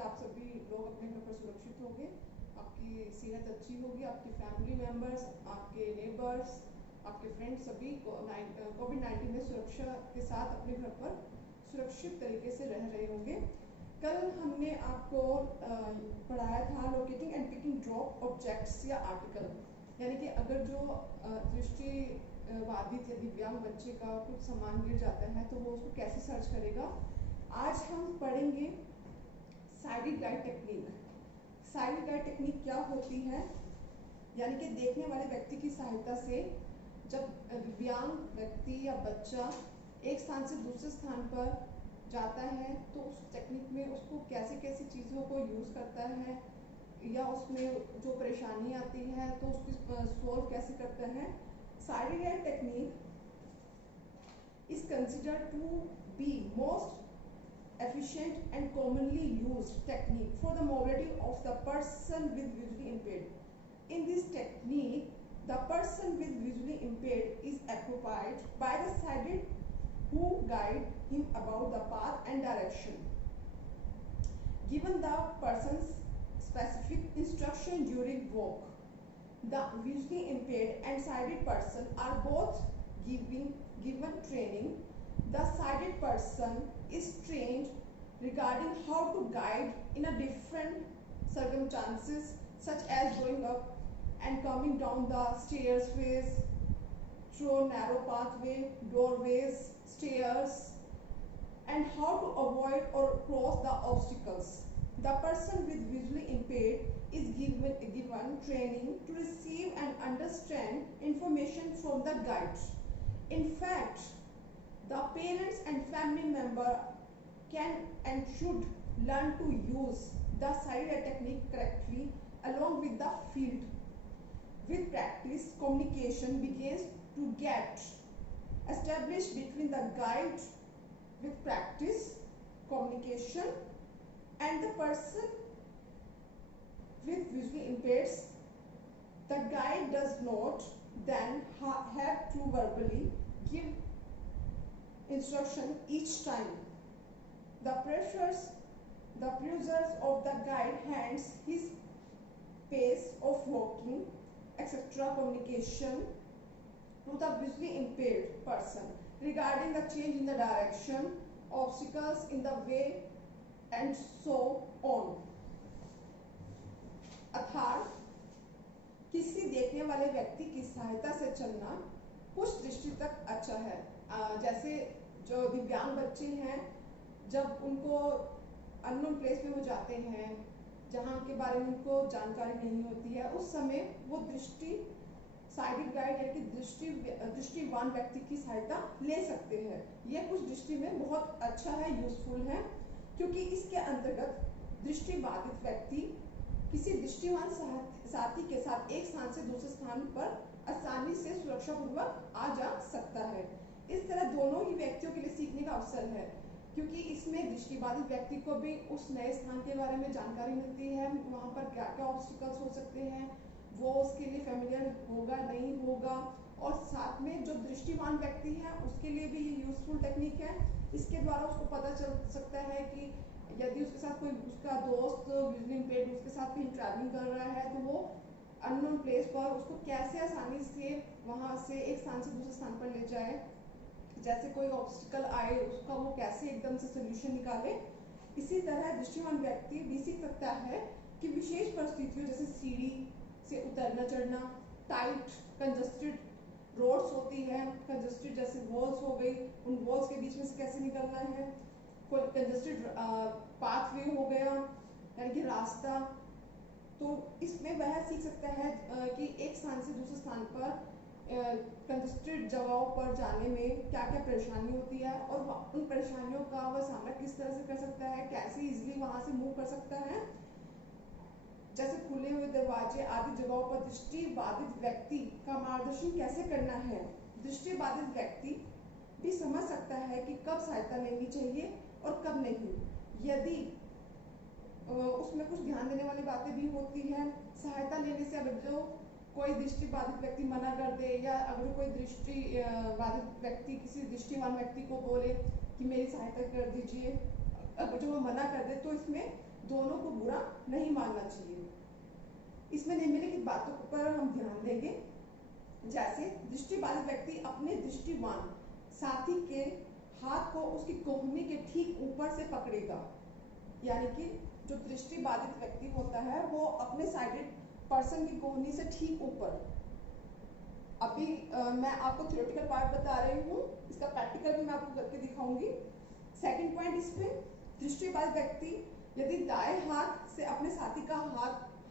आप सभी लोग अपने घर पर सुरक्षित होंगे, आपकी सेहत अच्छी होगी, आपकी फैमिली मेम्बर्स, आपके नेबर्स, आपके फ्रेंड्स सभी कोविड-19 में सुरक्षा के साथ अपने घर पर सुरक्षित तरीके से रह रहे होंगे। कल हमने आपको पढ़ाया था locating and picking drop objects या आर्टिकल, यानी कि अगर जो दृष्टि बाधित या दिव्यांग बच्चे का कुछ सामान गिर जाता है तो वो उसको कैसे सर्च करेगा। आज हम पढ़ेंगे sided guide technique. Sided guide technique क्या होती है, यानी कि देखने वाले व्यक्ति की सहायता से जब दिव्यांग व्यक्ति या बच्चा एक स्थान से दूसरे स्थान पर जाता है तो उस टेक्निक में उसको कैसे कैसे चीज़ों को यूज़ करता है या उसमें जो परेशानी आती है तो उसकी सॉल्व कैसे करता है। Sided guide technique is considered to be most efficient and commonly used technique for the mobility of the person with visually impaired. In this technique, the person with visually impaired is accompanied by the sighted who guide him about the path and direction. Given the person's specific instruction during walk, the visually impaired and sighted person are both given training. The sighted person is trained regarding how to guide in a different circumstances, such as going up and coming down the stairways, through narrow pathway, doorways, stairs, and how to avoid or cross the obstacles. The person with visually impaired is given training to receive and understand information from the guide. In fact, the parents and family member can and should learn to use the sighted technique correctly along with the field. With practice, communication begins to get established between the guide. With practice, communication and the person with visually impaired, the guide does not then have to verbally give instruction each time. The pressures of the guide hands, his pace of walking, etc. communication to the visually impaired person regarding the change in the direction, obstacles in the way, and so on. अर्थात किसी देखने वाले व्यक्ति की सहायता से चलना कुछ दृष्टि तक अच्छा है। जैसे जो दिव्यांग बच्चे हैं, जब उनको अननोन प्लेस में वो जाते हैं जहाँ के बारे में उनको जानकारी नहीं होती है, उस समय वो दृष्टि साइडेड गाइड यानी कि दृष्टिवान व्यक्ति की सहायता ले सकते हैं। यह कुछ दृष्टि में बहुत अच्छा है, यूजफुल है, क्योंकि इसके अंतर्गत दृष्टिबाधित व्यक्ति किसी दृष्टिवान साथी के साथ एक स्थान से दूसरे स्थान पर आसानी से सुरक्षापूर्वक आ जा सकता है। इस तरह दोनों ही व्यक्तियों के लिए सीखने का अवसर है, क्योंकि इसमें दृष्टिबाधित व्यक्ति को भी उस नए स्थान के बारे में जानकारी मिलती है, वहाँ पर क्या क्या ऑब्स्टिकल्स हो सकते हैं, वो उसके लिए फेमिलियर होगा नहीं होगा, और साथ में जो दृष्टिवान व्यक्ति है उसके लिए भी ये यूजफुल टेक्निक है। इसके द्वारा उसको पता चल सकता है कि यदि उसके साथ कोई उसका दोस्त विजुअली इम्पेयर्ड उसके साथ कहीं ट्रैवलिंग कर रहा है तो वो अननोन प्लेस पर उसको कैसे आसानी से वहाँ से एक स्थान से दूसरे स्थान पर ले जाए, जैसे कोई ऑब्स्टिकल आए उसका वो कैसे एकदम से सोल्यूशन निकाले। इसी तरह दृष्टिवान व्यक्ति भी सीख सकता है कि विशेष परिस्थितियों जैसे सीढ़ी से उतरना चढ़ना, टाइट कंजस्टेड रोड्स होती है, कंजस्टेड जैसे वॉल्स हो गई, उन वॉल्स के बीच में से कैसे निकलना है, कोई कंजस्टेड पाथवे हो गया यानी कि रास्ता, तो इसमें वह सीख सकता है कि एक स्थान से दूसरे स्थान पर कंजस्टेड जगहों पर जाने में क्या क्या परेशानी होती है और उन परेशानियों का वह सामना किस तरह से कर सकता है, कैसे इजीली वहां से मूव कर सकता है। जैसे खुले हुए दरवाजे आदि जगहों पर दृष्टिबाधित व्यक्ति का मार्गदर्शन कैसे करना है। दृष्टिबाधित व्यक्ति भी समझ सकता है कि कब सहायता लेनी चाहिए और कब नहीं। यदि उसमें कुछ ध्यान देने वाली बातें भी होती हैं। सहायता लेने से अगर जो कोई दृष्टिबाधित व्यक्ति मना कर दे या अगर कोई दृष्टिबाधित व्यक्ति किसी दृष्टिवान व्यक्ति को बोले कि मेरी सहायता कर दीजिए, अगर जो वो मना कर दे तो इसमें दोनों को बुरा नहीं मानना चाहिए। इसमें निम्नलिखित बातों पर हम ध्यान देंगे, जैसे दृष्टिबाधित व्यक्ति अपने दृष्टिवान साथी के हाथ को उसकी कोहनी के ठीक ऊपर से पकड़ेगा, यानी कि जो दृष्टिबाधित व्यक्ति होता है वो अपने साइडेड पर्सन की कोहनी से ठीक ऊपर। अभी मैं आपको थ्योरेटिकल पार्ट बता रही हूँ, इसका प्रैक्टिकल भी मैं आपको करके दिखाऊंगी। सेकंड पॉइंट इसमें, दृष्टिबाधित व्यक्ति यदि दाएं हाथ से अपने साथी का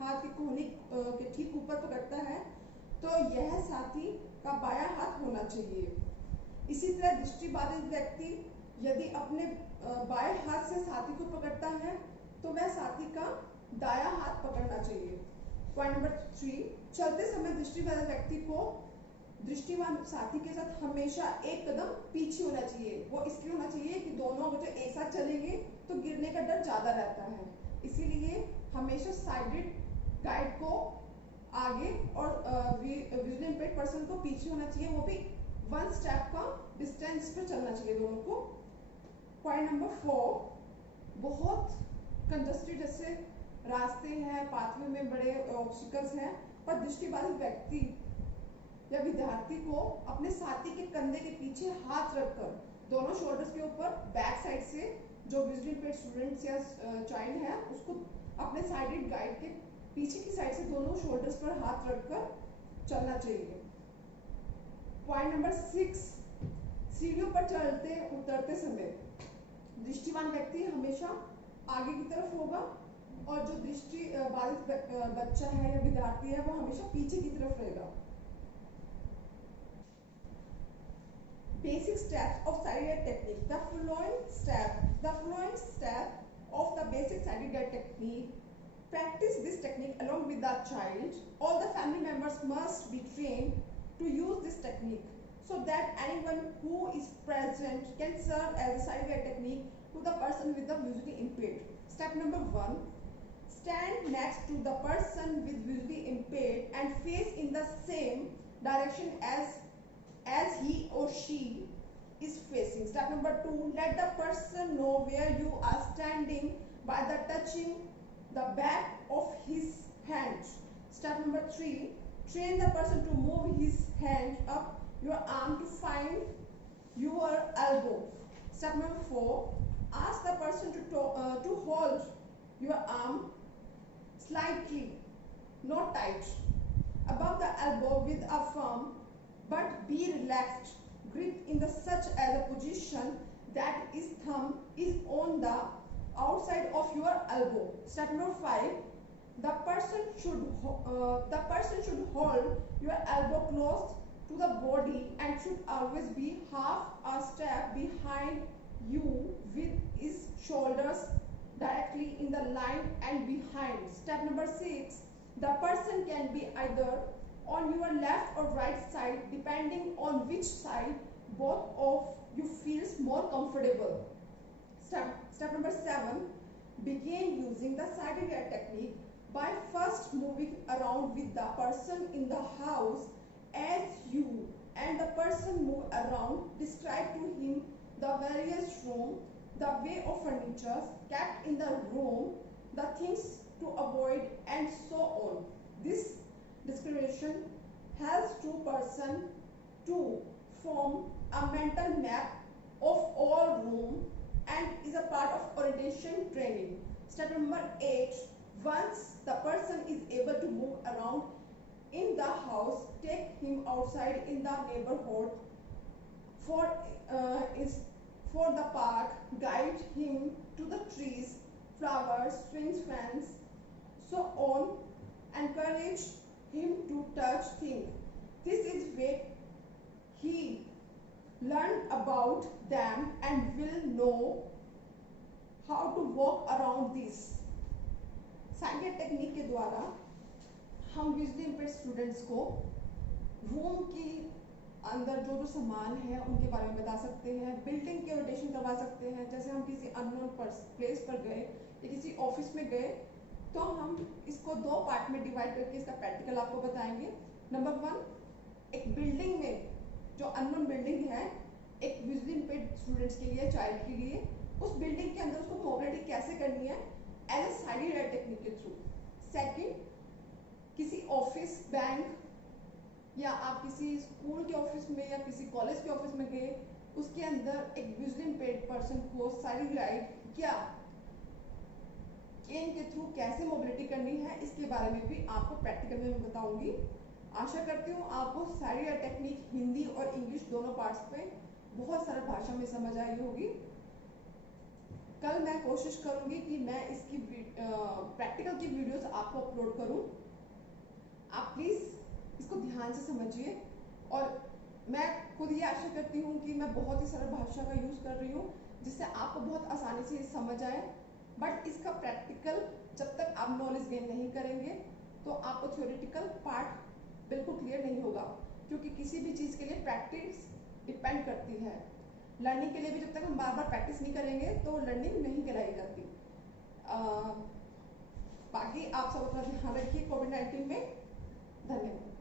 हाथ की कोहनी के ठीक ऊपर पकड़ता है तो यह साथी का बायां हाथ होना चाहिए। इसी तरह दृष्टिबाधित व्यक्ति यदि अपने बाएं हाथ से साथी को पकड़ता है तो वह साथी का दायां हाथ पकड़ना चाहिए। पॉइंट नंबर 3, चलते समय दृष्टिबाधित व्यक्ति को दृष्टिवान साथी के साथ हमेशा एक कदम पीछे होना चाहिए। वो इसलिए होना चाहिए कि दोनों अगर जो एक साथ चलेंगे तो गिरने का डर ज्यादा रहता है, इसीलिए हमेशा साइडेड गाइड को आगे और विजुअली इंपेयर्ड पर्सन को पीछे होना चाहिए, वो भी 1 स्टेप का डिस्टेंस पर चलना चाहिए दोनों को। पॉइंट नंबर 4, बहुत कंजस्टेड जैसे रास्ते हैं, पाथवे में बड़े ऑब्स्टिकल्स हैं, पर दृष्टिबाधित व्यक्ति या विद्यार्थी को अपने साथी के कंधे के पीछे हाथ रखकर दोनों शोल्डर्स के ऊपर बैक साइड से जो विजुअली इंपेयर्ड स्टूडेंट्स या चाइल्ड है उसको अपने साइडेड गाइड के पीछे की साइड से दोनों शोल्डर्स पर हाथ रखकर चलना चाहिए। पॉइंट नंबर 6, सीढ़ियों पर चढ़ते उतरते समय दृष्टिवान व्यक्ति हमेशा आगे की तरफ होगा और जो दृष्टि बाधित बच्चा है या विद्यार्थी है वो हमेशा पीछे की तरफ रहेगा। Basic steps of sighted guide technique. The following step of the basic sighted guide technique. Practice this technique along with the child. All the family members must be trained to use this technique so that anyone who is present can serve as a sighted guide technique to the person with the visually impaired. Step number 1. Stand next to the person with visually impaired and face in the same direction as he or she is facing. Step number 2, let the person know where you are standing by the touching the back of his hand. Step number 3, train the person to move his hand up your arm to find your elbow. Step number 4, ask the person to hold your arm slightly, not tight, above the elbow with a firm but be relaxed grip in the such as a position that his thumb is on the outside of your elbow. Step number 5, the person should hold your elbow close to the body and should always be half a step behind you with his shoulders directly in the line and behind. Step number 6, the person can be either on your left or right side depending on which side both of you feels more comfortable. Step number 7, begin using the sighted guide technique by first moving around with the person in the house. As you and the person move around, describe to him the various room, the way of furniture kept in the room, the things to avoid and so on. This description helps to person to form a mental map of all room and is a part of orientation training. Step number 8, once the person is able to move around in the house, take him outside in the neighborhood for the park, guide him to the trees, flowers, swings, fans, so on, encourage him to touch things. This is where he learn about them and will know how to walk around this. Side technique के द्वारा हम visually impaired students को room की अंदर जो जो सामान है उनके बारे में बता सकते हैं, बिल्डिंग के रोटेशन करवा सकते हैं। जैसे हम किसी अननोन प्लेस पर गए या किसी ऑफिस में गए तो हम इसको 2 पार्ट में डिवाइड करके इसका प्रैक्टिकल आपको बताएंगे। नंबर 1, एक बिल्डिंग में जो अननोन बिल्डिंग है एक विजुअली इंपेयर्ड स्टूडेंट्स के लिए, चाइल्ड के लिए, उस बिल्डिंग के अंदर उसको मोबिलिटी कैसे करनी है एज ए साइड टेक्निक के थ्रू। सेकंड, किसी ऑफिस, बैंक या आप किसी स्कूल के ऑफिस में या किसी कॉलेज के ऑफिस में गए, उसके अंदर एक विजुअली इम्पेयर्ड पर्सन को साइड गाइड या केन के थ्रू कैसे मोबिलिटी करनी है, इसके बारे में भी आपको प्रैक्टिकल में मैं बताऊंगी। आशा करती हूँ आपको साइड टेक्निक हिंदी और इंग्लिश दोनों पार्ट्स में बहुत सरल भाषा में समझ आई होगी। कल मैं कोशिश करूंगी कि मैं इसकी प्रैक्टिकल की वीडियोस आपको अपलोड करूं। आप प्लीज इसको ध्यान से समझिए, और मैं खुद ये आशा करती हूँ कि मैं बहुत ही सरल भाषा का यूज कर रही हूँ जिससे आपको बहुत आसानी से समझ आए। बट इसका प्रैक्टिकल जब तक आप नॉलेज गेन नहीं करेंगे तो आपको थ्योरेटिकल पार्ट बिल्कुल क्लियर नहीं होगा, क्योंकि किसी भी चीज़ के लिए प्रैक्टिस डिपेंड करती है। लर्निंग के लिए भी जब तक हम बार बार प्रैक्टिस नहीं करेंगे तो लर्निंग नहीं कराई जाती। बाकी आप सब अपना ध्यान रखिए कोविड-19 में। धन्यवाद।